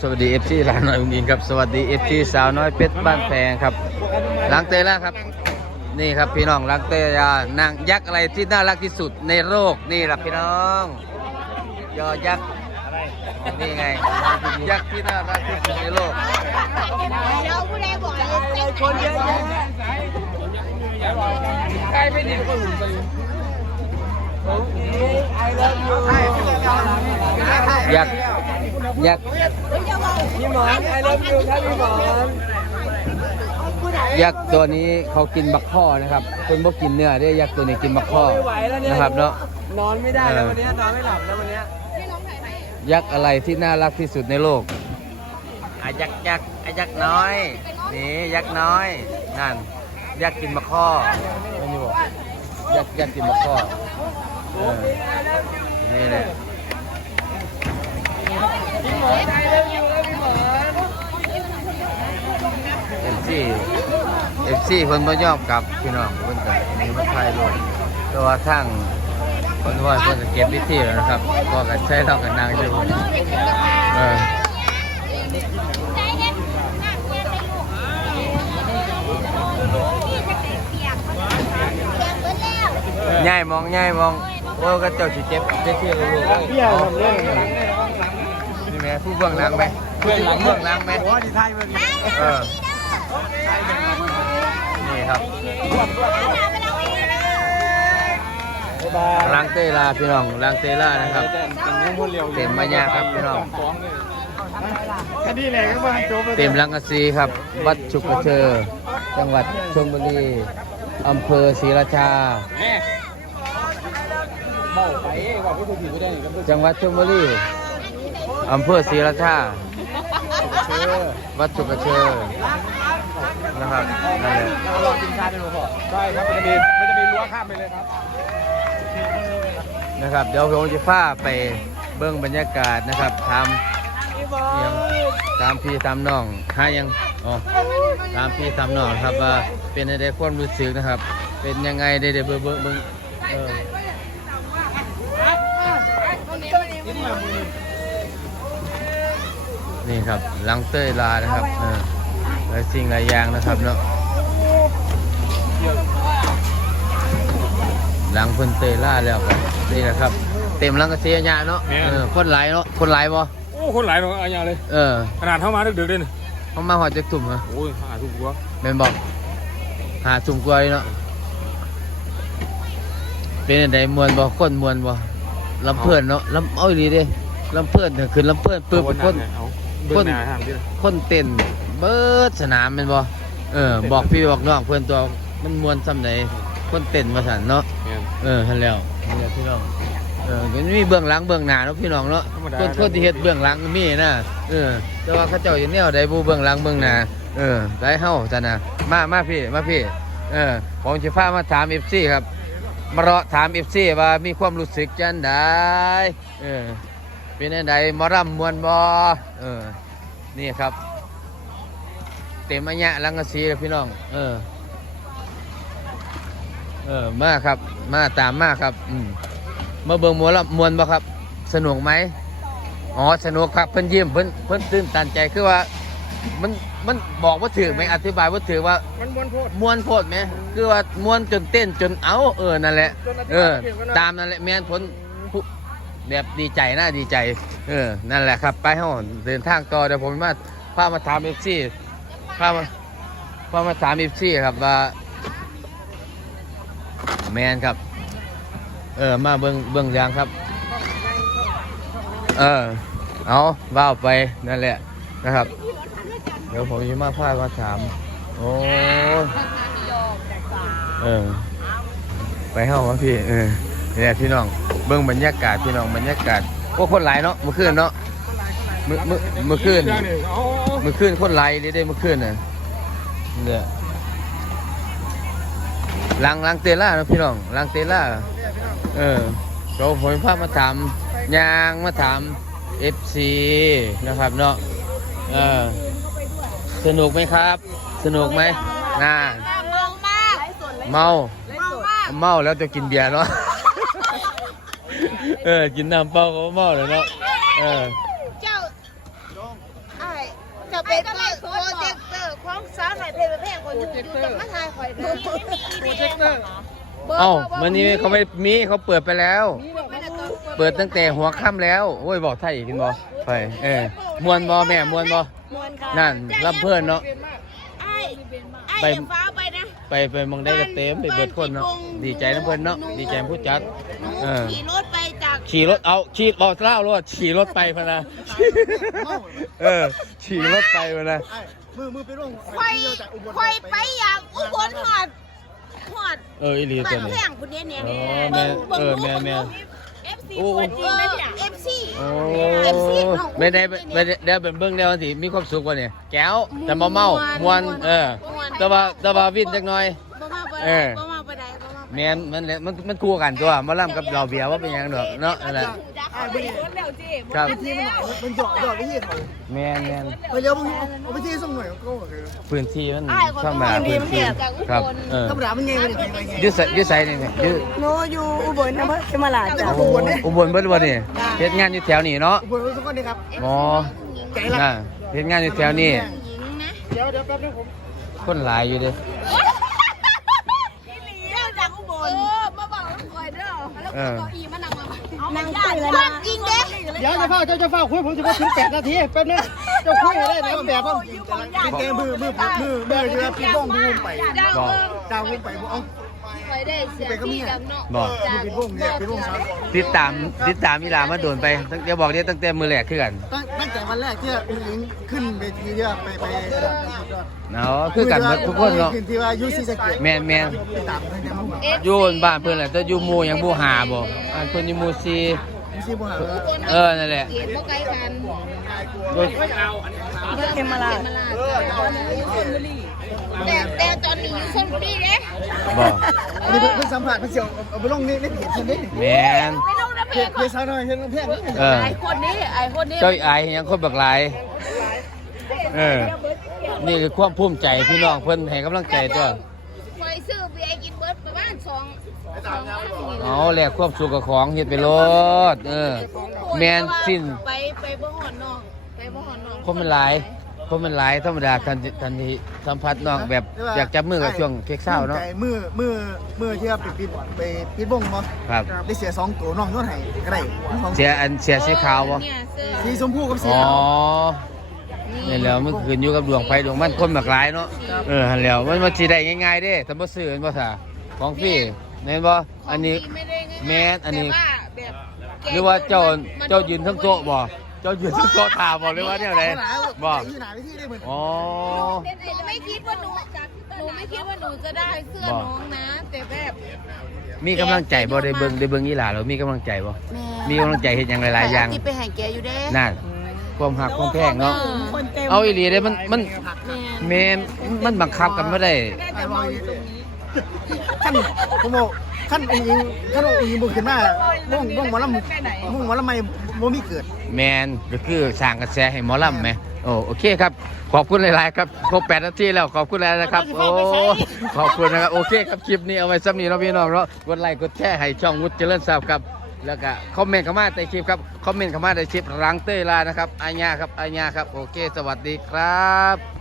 สวัสดีเอฟซีลานน้อยอุ้งอิงครับ สวัสดีเอฟซีสาวน้อยเพชรบ้านแพงครับหลังเตยแล้วครับ นี่ครับพี่น้องหลังเตยนางยักษ์อะไรที่น่ารักที่สุดในโลกนี่แหละพี่น้อง ยอยักษ์นี่ไง ยักษ์ที่น่ารักที่สุดในโลกแล้วผู้ใดบอกเลยเต้นคนเยอะยักษ์ ยักษ์พี่หมอนไอเลิฟยูครับพี่หมอนยักษ์ตัวนี้เขากินบักข้อนะครับคนบ่กินเนื้อได้ยักษ์ตัวนี้กินบักข้อไม่ไหวแล้วเนี่ยนะครับเนาะนอนไม่ได้แล้วเออวันเนี้ยนอนไม่หลับแล้ววันเนี้ยยักษ์อะไรที่น่ารักที่สุดในโลกอายักษ์ยักษ์อายักษ์น้อยนี่ยักษ์น้อยนั่นยักษ์กินมะข้อไม่นี่บอกยักษ์ยักษ์กินมะข้อเออนี่แหละพี่หมอนไอ เอฟซีเอฟซีเพิ่นบ่ยอมกลับพี่น้องเพิ่นก็มีมาถ่ายรูปแต่ว่าทางเพิ่นว่าเพิ่นจะเก็บวิธีแล้วนะครับก็กันใช้เรากันนางอยู่เออง่ายมองง่ายมองโอ้ก็เจ้าสิเจ็บเจ็บที่ลูกเพี่ยผมเล่นนี่แม่ผู้เบื้องหลังไหมเบื้องหลังเบื้องหลังไหมโอ้ดีไทยเมืองเออนี่ครับบ๊ายบายล้างเตลาพี่น้องล้างเตลานะครับเต็มมายาครับพี่น้องแค่นี้แหละก็มาจบแล้วเต็มลังกะซีครับ วัดชุกกระเชอจังหวัดชลบุรีอำเภอศรีราชาเบาไปว่าไม่ถูกผิดไม่ได้ก็จังหวัดชลบุรี อำเภอศรีราชาวัดชุกระเชอนะครับนั่นแหละเราลองกินชาได้หรือเปล่าใช่ครับมันจะมีมันจะมีรั้วข้ามไปเลยครับ นะครับ เดี๋ยวผมจะพาไปเบื้องบรรยากาศนะครับทำยังตามพี่ตามน้องหายังอ๋อตามพี่ตามน้องครับว่าเป็นอะไรความรู้สึกนะครับ เป็นยังไงได้ได้เบิ่งเบิ่งเบิ่งเออ นี่ครับหลังเต้ยลานะครับเออหลายสิ่งหลายอย่างนะครับเนาะหลังเพิ่นเต้ยลาแล้วครับนี่แหละครับ เต็มหลังกระเสียญาเนาะเออคนหลายเนาะคนหลายบ่โอ้คนหลายเนาะอะไรอย่างเลยเออขนาดเข้ามาดึกๆเลยนี่เขามาหอดจักตุ่มเหรอโอ้ยหาทุกหัวแม่นบอกหาตุ่มกล้วยเนาะเป็นอันใดมวนบ่คนมวนบ่ลำเพื่อนเนาะลำเอ้ยดีเด้ลำเพื่อนเนี่ยคือลำเพื่อนปึ๊บเป็น คนเอาเบิ่งหน้าทางดิคนเต้นเบิดสนามแม่นบ่เออ บอกพี่บอกน้องเพื่อนตัวมันมวนซำใดคนเต้นมาสั่นเนาะแม่น เออทันแล้วนี่แหละพี่น้องเออมันมีเบื้องหลังเบื้องหน้าเนาะพี่น้องเนาะธรรมดา คนคนที่เฮ็ดเบื้องหลังมีนะเออ แต่ว่าเขาเจ้าอยู่แนวใดบ่เบื้องหลังเบื้องหน้าเออได้เฮาจ้ะนะมามาพี่มาพี่เออผมสิพามาถาม FC ครับ มาเราะถาม FC ว่ามีความรู้สึกจังไดเออ เป็นจังไดหมอรำมวนบ่เออ นี่ครับ เต็มอัญญะลังกะสีเลยพี่น้อง เออ เออ มาครับ มาตามมาครับ อืมมาเบิ่งมวลละมวนบ่ครับ สนุกไหมอ๋อสนุกครับเพิ่นยิ้มเพิ่นเพิ่นตื่นตันใจคือว่า มันมันบอกว่าถือไหมอธิบายว่าถือว่ามันมวนโพดมวนโพดไหมคือว่ามวนจนเต้นจนเอาเออนั่นแหละจนอธิบายเออเก่งกว่านั้นตามนั่นแหละแม่นผลผู้ แบบดีใจน่าดีใจ เออ นั่นแหละครับ ไปห้องเดินทางต่อเดี๋ยวผมมาพามาถามเอฟซีพามาพามาถามเอฟซีครับว่า แมนครับ เออ มาเบิ้งเบิ้งยางครับ เออ เอาว่าวไปนั่นแหละนะครับ เดี๋ยวผมจะมาพามาถาม โอ้เออ ไปเข้ามาพี่ เออ เนี่ยพี่น้อง เบิ้งบรรยากาศพี่น้องบรรยากาศโอ้คนหลายเนาะเมื่อคืนเนาะเมื่อเมื่อเมื่อคืนเรื่องนี่เอาเมื่อคืนคนหลายเลยได้เมื่อคืนน่ะเนี่ยลังลังเตล่าเนาะพี่น้องลังเตล่าเออเราผมพามาถามยางมาถาม FC นะครับเนาะเออสนุกไหมครับ สนุกไหมน่าเมามากเมาเมามากเมาแล้วจะกินเบียร์เนาะ เออ กินน้ำเปล่าก็เมาเลยเนาะ เออเจ้าเป็นโปรเจคเตอร์ของสาวหน่อยเพลงแพงกว่าอยู่อยู่กับมาทายคอยเลยโปรเจคเตอร์เอ้ามันนี้เขาไม่มีเขาเปิดไปแล้ว เปิดตั้งแต่หัวค่ำแล้ว โอ้ยบอกไทยอีกเห็นบ่ไปเออมวนบ่แม่มวนบ่นั่นลำเพื่อนเนาะไอ้ไอ้ฟ้าไปนะไปไปมองได้ก็เต็มไปเบิดคนเนาะดีใจน้ำเพิ่นเนาะดีใจผู้จัดเออขี่รถไปจาก ขี่รถเอาขี่บอกเล่ารถขี่รถไปพะนะเออขี่รถไปพะนะมือมือไปร่วงควายควายไปอย่างอุบลหอดหอดเอออีหลีบ้าตัวนนี้แพงคนนี้เนี่ยอ๋อแม่เออแม่แม่เอฟซีโอ้ตัวจริงนะเนี่ยเอฟซีโอ้ไม่ได้ไม่ได้ได้เป็นเบื้องเดียวสิมีความสุขกว่านี่แก้วแต่บ่เมามวนเออแต่ว่าแต่ว่าวินจักหน่อย บ่มาบ่เอได้อบ่มาบ่ได้บ่มา แม่นมันแหละมันมันคู่กันตัวมาล่ำกับเราเบียร์ว่าเป็นหยังดอกเนาะนั่นแหละอ่าบ่ได้ครับที่มันมันหยอกหยอกไปที่เขาแม่นแม่นเออเดี๋ยวมึงเอาไปที่ส่งหน่อยก็โอเคพื้นที่มันธรรมดาพื้นที่ครับเออธรรมดามันไงมันยังไงอยืดใส่ยืดใส่นี่เนี่ยยืดหนูอยู่อุบลอำเภอสมราชจ้ะโอ้อุบลเบิดบ่นี่เฮ็ดงานอยู่แถวนี้เนาะอุบลทุกคนนี่ครับอ๋อใจละน่ะเฮ็ดงานอยู่แถวนี้หญิงนะเดี๋ยวเดี๋ยวแป๊บนึงผมคนหลายอยู่เด้เจ้าจากอุบลเออมาบอกลูกคอยเด้อแล้ว เออเก้าอี้มานั่งมาเอานั่งญาคุยติแล้วควานะมจริงเด้เดี๋ยวจะเฝ้าเจ้าจะเฝ้าคุยผมจะมาถึงแปดนาทีแป๊บนึงเจ้าคุยอะไรเนี่ยแบบว่าเป็นเกมมือมือมือมือเรือพี่บ้องพี่วงไปบอกดาววงไปบ่เอาคอย ได้เสียพี่กับเนาะบอกพี่วงเนี่ยพี่วงครับติดตามติดตามอีหลามาโดนไปตั้งเดี๋ยวบอกเดี๋ยตั้งแต่มือแรกคือกันตั้งตั้งแต่วันแรกที่อุ้งอิงขึ้นเวทีเนี่ยไปไปเนาะคือกันหมดทุกคนเนาะที่ว่ายูซีสเกตแมนแมนแมนอยู่บ้านเพิ่อนแหละแต่อยู่มู่หยังหมู่หาบอันเพิ่นอยู่หมู่สี่ยูซีบ่หาเออนั่นแหละเกียรติบ่ไกลกันรถเขมราช แต่แต่ตอนนี้อยู่ชลบุรีเด้บอกอันนี้เพิ่งสัมผัสเพิ่งเสียวเอาไปลงนี่นี่เพจเพิ่นนี่แม่นไปลงนะเพเพจจเพจสาวน้อยเห็นเพจนี่เออไอคนนี้ไอคนนี้เจ้าอายหยังคนบักหลายเออนี่คือความภูมิใจพี่น้องเพิ่นให้กำลังใจตัวคอยซื้อเบียร์กินเบิร์ดประมาณสองสองพันนี่เอาแลกความสุขกับของเฮ็ดไปโลดเออแมนสิ้นไปไปบ่หอนน้องไปบ่หอนน้องคนมันหลาย คนมันหลายธรรมดาทันทีทันทีสัมผัสน้องแบบอยากจับมือกับช่วงเค้กเศร้าเนาะมือมือมือที่ว่าไปปิดไปปิดวงบ่ครับ ได้เสียสองตัวน้องย้อนให้ก็ได้สองเสียอันเสียสีขาวบ่เนี่ยซื้อสีชมพูกับสีอ๋อขาวนี่แหล้วมันขึ้นอยู่กับดวงไฟดวงมันคนบักหลายเนาะเออหันแหล้วมันมันสิได้ง่ายๆเด้ถ้าบ่ซื้อมันบ่ซะของฟรีแม่นบ่อันนี้ไม่ได้ง่ายๆแม่นอันนี้ แต่ว่าแบบหรือว่าเจ้าเจ้ายืนทั้งโต๊ะบ่เจ้ายืนทั้งโต๊ะถามบ่หรือว่าเนี่ยไหนบ่ที่ไหนที่ได้เหมือนอ๋อ หนูไม่คิดว่าหนูหนูไม่คิดว่าหนูจะได้เสื้อบอกน้องนะ แต่แบบมีกำลังใจบ่ได้เบิ่งได้เบิ่งอีหลาแล้วมีกำลังใจบ่แม่มีกำลังใจเฮ็ดหยังหลายๆอย่างที่ไปให้แกอยู่เด้นั่นความหักความแพงเนาะคนเต็มเอาอีหลีเด้มันมันแม่แม่มันบังคับกันบ่ได้ไอ้บอยขั้นผมบอก ขั้นองค์ยิงขั้นองค์ยิงบุกขึ้นมาบ้องบ้องหมอลำบ้องหมอลำไม่โมมีเกิด แมนก็คือสร้างกระแสให้หมอลำไหมโอ้โอเคครับ ขอบคุณหลายๆครับครบ8นาทีแล้วขอบคุณหลายนะครับโอ้ขอบคุณนะครับโอเคครับคลิปนี้เอาไว้ซ้ำนี้เนาะพี่น้องเนาะกดไลค์กดแชร์ให้ช่องวุฒิเจริญทรัพย์ครับแล้วก็คอมเมนต์เข้ามาในคลิปครับคอมเมนต์เข้ามาในคลิปรังเต้ยลานะครับอาญาครับอาญาครับโอเค สวัสดีครับ